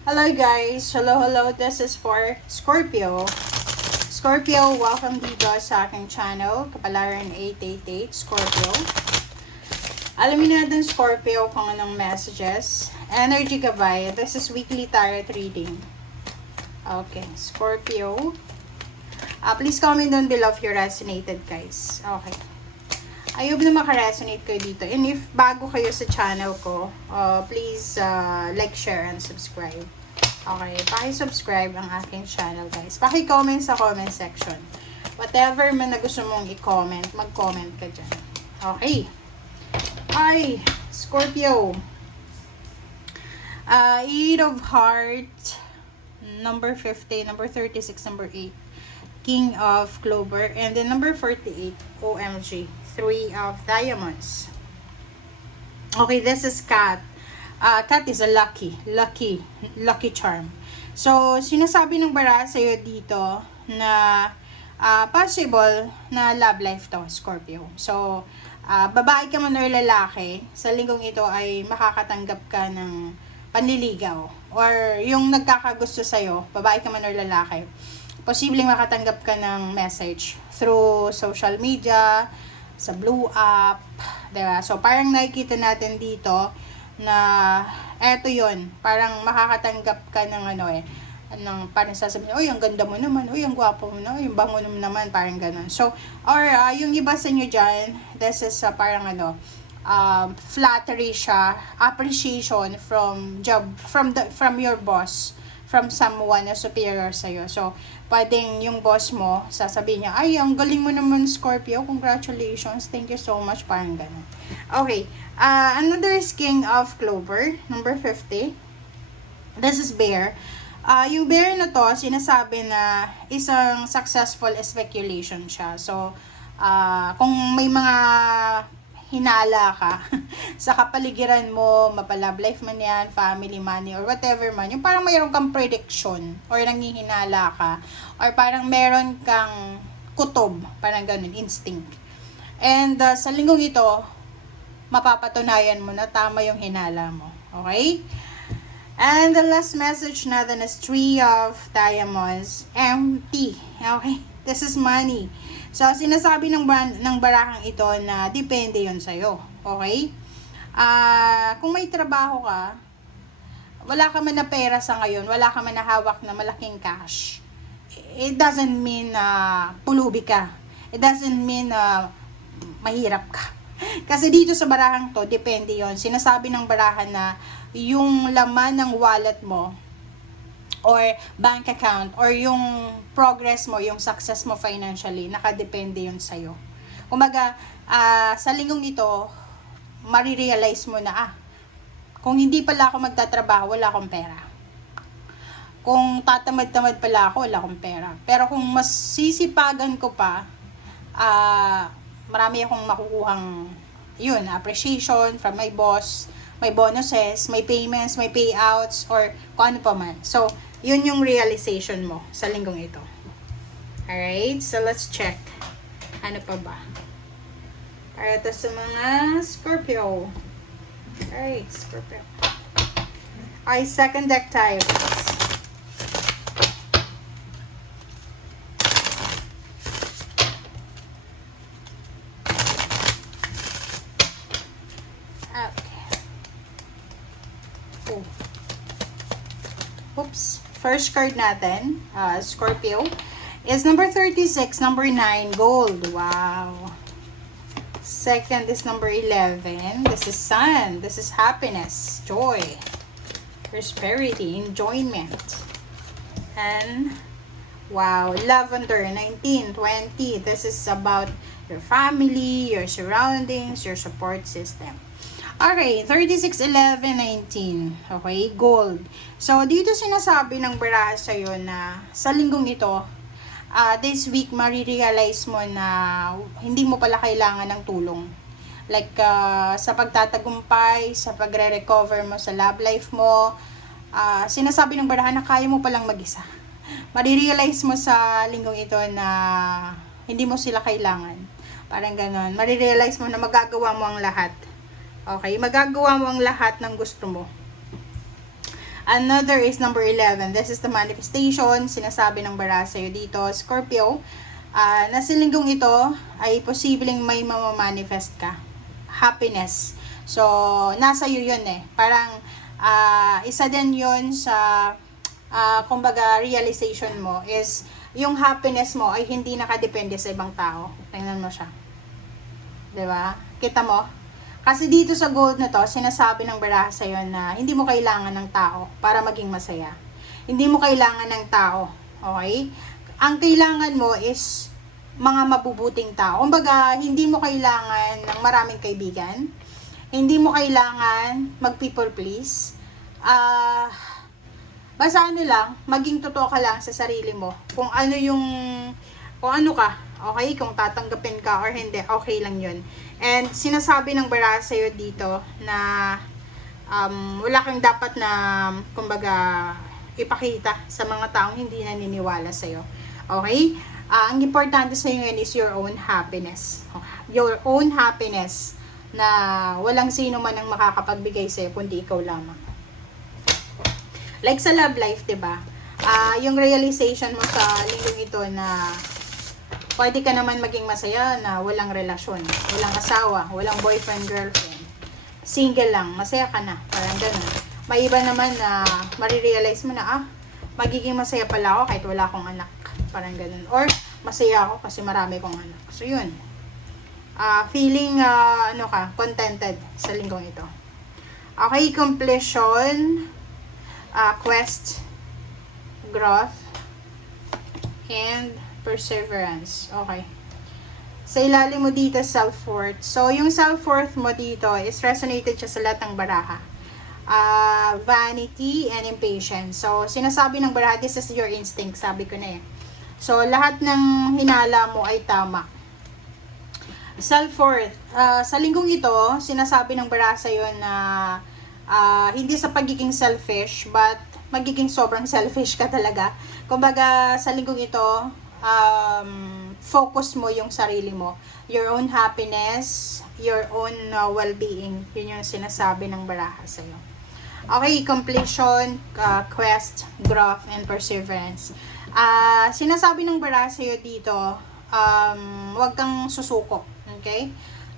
Hello guys! Hello! This is for Scorpio. Scorpio, welcome dito sa aking channel, Kapalaran 888 Scorpio. Alamin natin Scorpio kung anong messages. Energy gabay. This is weekly tarot reading. Okay, Scorpio. Please comment down below if you resonated guys. Okay. I hope na makaresonate kayo dito. And if bago kayo sa channel ko, please like, share, and subscribe. Okay, paki-subscribe ang aking channel guys. Paki-comment sa comment section. Whatever man na gusto mong i-comment, mag-comment ka dyan. Okay. Ay, Scorpio. Eight of Heart, number 50, number 36, number 8. King of Clover, and then number 48, OMG, 3 of Diamonds. Okay, this is Cat. Cat is a lucky charm. So, sinasabi ng bara sa'yo dito na possible na love life to, Scorpio. So, babae ka man or lalaki, sa linggong ito ay makakatanggap ka ng panliligaw. Or yung nagkakagusto sa'yo, babae ka man or lalaki, posibleng makatanggap ka ng message through social media, sa blue app, diba? So, parang nakikita natin dito na eto yon, parang makakatanggap ka ng parang sasabihin, oy, ang ganda mo naman, oy, ang gwapo mo na, yung bango mo naman, parang ganun. So, or yung iba sa inyo dyan, this is parang flattery siya, appreciation from your boss, from someone na superior sa'yo. So, pwedeng yung boss mo, sasabihin niya, ay, ang galing mo naman, Scorpio, congratulations, thank you so much, parang ganun. Okay, another is King of Clover, number 50. This is Bear. Yung bear na to, sinasabi na isang successful speculation siya. So, kung may mga hinala ka sa kapaligiran mo, mapa-love life man yan, family, money, or whatever man, yung parang mayroon kang prediction, or nanghihinala ka, or parang meron kang kutob, parang ganun, instinct. And sa linggong ito, mapapatunayan mo na tama yung hinala mo. Okay? And the last message natin is 3 of Diamonds, empty. Okay? This is money. So, sinasabi ng barakang ito na depende yon sa'yo. Okay? Kung may trabaho ka, wala ka man na pera sa ngayon, wala ka man na hawak na malaking cash, it doesn't mean na pulubi ka. It doesn't mean na mahirap ka. Kasi dito sa barahan to, depende yon. Sinasabi ng barahan na yung laman ng wallet mo, or bank account, or yung progress mo, yung success mo financially, nakadepende yun sa'yo. Kumaga, sa linggong ito, marirealize mo na, kung hindi pala ako magtatrabaho, wala akong pera. Kung tatamad-tamad pala ako, wala akong pera. Pero kung mas sisipagan ko pa, marami akong makukuhang, appreciation from my boss, may bonuses, may payments, may payouts, or kung ano pa man. So, yun yung realization mo sa linggong ito. Alright, so let's check. Ano pa ba? Para ito sa mga Scorpio. Alright, Scorpio. Okay, second deck tayo. Okay. Oh. Oops. First card natin, Scorpio, is number 36, number 9, gold. Wow. Second is number 11. This is sun. This is happiness, joy, prosperity, enjoyment. And, wow, lavender, 19, 20. This is about your family, your surroundings, your support system. Okay, 36, 11, 19. Okay, gold. So, dito sinasabi ng baraha sa'yo na sa linggong ito, this week, marirealize mo na hindi mo pala kailangan ng tulong. Like, sa pagtatagumpay, sa pagre-recover mo sa love life mo, sinasabi ng baraha na kaya mo palang mag-isa. Marirealize mo sa linggong ito na hindi mo sila kailangan. Parang ganon. Marirealize mo na magagawa mo ang lahat. Okay, magagawa mo ang lahat ng gusto mo. Another is number 11. This is the manifestation. Sinasabi ng bara sa'yo dito, Scorpio, na sa linggong ito ay posibleng may mamamanifest ka. Happiness. So, nasa iyo yun eh. Parang, isa din yun sa, kumbaga, realization mo is, yung happiness mo ay hindi nakadepende sa ibang tao. Tingnan mo siya. Diba? Kita mo? Kasi dito sa gold na to, sinasabi ng baraha sa'yo na hindi mo kailangan ng tao para maging masaya. Hindi mo kailangan ng tao. Okay? Ang kailangan mo is mga mabubuting tao. Kumbaga, hindi mo kailangan ng maraming kaibigan. Hindi mo kailangan mag-people please. Basta ano lang, maging totoo ka lang sa sarili mo. Kung ano ka, okay? Kung tatanggapin ka or hindi, okay lang yun. And sinasabi ng baraha sa'yo dito na wala kang dapat na, kumbaga, ipakita sa mga taong hindi naniniwala sa'yo. Okay? Ang importante sa'yo ngayon is your own happiness. Your own happiness na walang sino man ang makakapagbigay sa'yo kundi ikaw lamang. Like sa love life, diba? Yung realization mo sa linggong ito na pwede ka naman maging masaya na walang relasyon, walang asawa, walang boyfriend, girlfriend. Single lang, masaya ka na. Parang ganun. May iba naman na marirealize mo na, magiging masaya pala ako kahit wala akong anak. Parang ganun. Or, masaya ako kasi marami kong anak. So, yun. Feeling, contented sa linggong ito. Okay, completion, quest, growth, and perseverance. Okay. Sa ilalim mo dito, self-worth. So, yung self-worth mo dito is resonated siya sa lahat ng baraha. Vanity and impatience. So, sinasabi ng baraha, this is your instinct. Sabi ko na eh. So, lahat ng hinala mo ay tama. Self-worth. Sa linggong ito, sinasabi ng baraha sa'yo na hindi sa pagiging selfish, but magiging sobrang selfish ka talaga. Kumbaga, sa linggong ito, focus mo yung sarili mo. Your own happiness, your own well-being. Yun yung sinasabi ng baraha sa'yo. Okay, completion, quest, growth, and perseverance. Sinasabi ng baraha sa'yo dito, huwag kang susuko. Okay?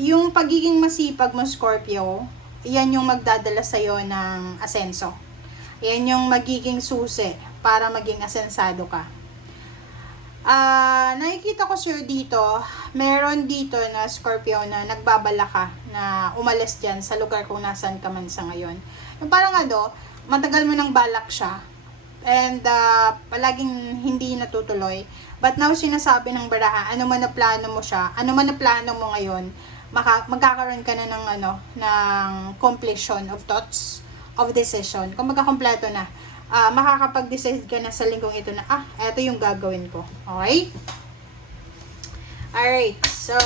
Yung pagiging masipag mo, Scorpio, yan yung magdadala sa'yo ng asenso. Yan yung magiging susi para maging asensado ka. Nakikita ko sir dito, meron dito na Scorpio na nagbabala ka na umalis dyan sa lugar kung nasan ka man sa ngayon. Yung parang matagal mo nang balak siya and palaging hindi natutuloy. But now sinasabi ng baraha, ano man na plano mo siya, ano man na plano mo ngayon, magkakaroon ka na ng completion of thoughts, of decision. Kung magkakompleto na, makakapag-decide ka na sa linggong ito na, eto yung gagawin ko. Okay? Alright, so,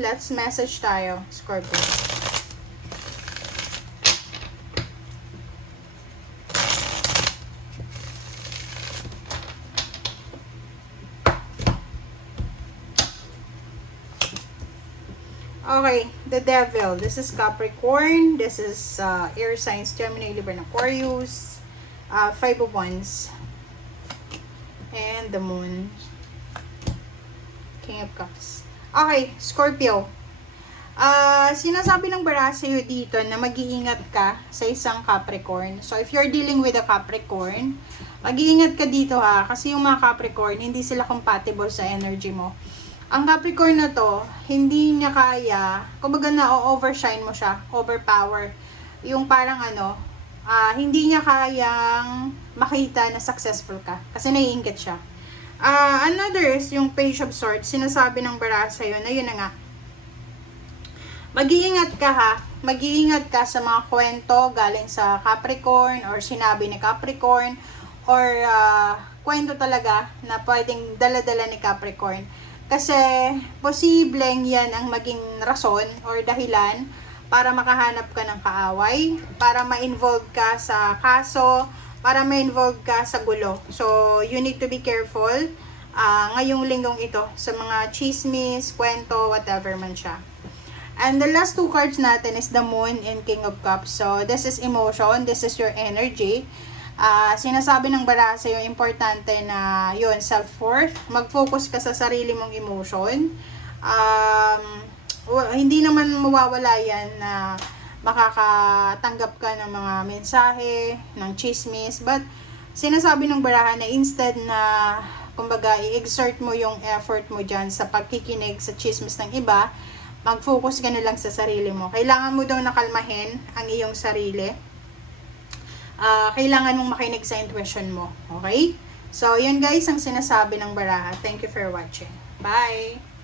let's message tayo, Scorpio. Okay, the devil. This is Capricorn. This is air signs, Gemini, Libra, and Aquarius. Five of Wands. And the Moon. King of Cups. Okay, Scorpio. Sinasabi ng baraha sa'yo dito na mag-iingat ka sa isang Capricorn. So, if you're dealing with a Capricorn, mag-iingat ka dito kasi yung mga Capricorn, hindi sila compatible sa energy mo. Ang Capricorn na to, hindi niya kaya, kumbaga na-overshine mo siya, overpower. Yung parang hindi niya kayang makita na successful ka. Kasi naiinggit siya. Another is yung Page of Swords, sinasabi ng baraha sa'yo na yun na nga. Mag-iingat ka mag-iingat ka sa mga kwento galing sa Capricorn or sinabi ni Capricorn or kwento talaga na pwedeng dala-dala ni Capricorn. Kasi, posibleng yan ang maging rason or dahilan para makahanap ka ng kaaway, para ma-involve ka sa kaso, para ma-involve ka sa gulo. So, you need to be careful ngayong linggong ito sa mga chismis, kwento, whatever man siya. And the last two cards natin is the Moon and King of Cups. So, this is emotion, this is your energy. Sinasabi ng baraha sa'yo, importante na yun, self-worth. Mag-focus ka sa sarili mong emotion. Hindi naman mawawala yan na makakatanggap ka ng mga mensahe, ng chismis, but sinasabi ng baraha na instead na kumbaga i-exert mo yung effort mo dyan sa pagkikinig sa chismis ng iba, mag-focus ka na lang sa sarili mo. Kailangan mo daw nakalmahin ang iyong sarili. Kailangan mong makinig sa intuition mo. Okay? So, yun guys ang sinasabi ng baraha. Thank you for watching. Bye!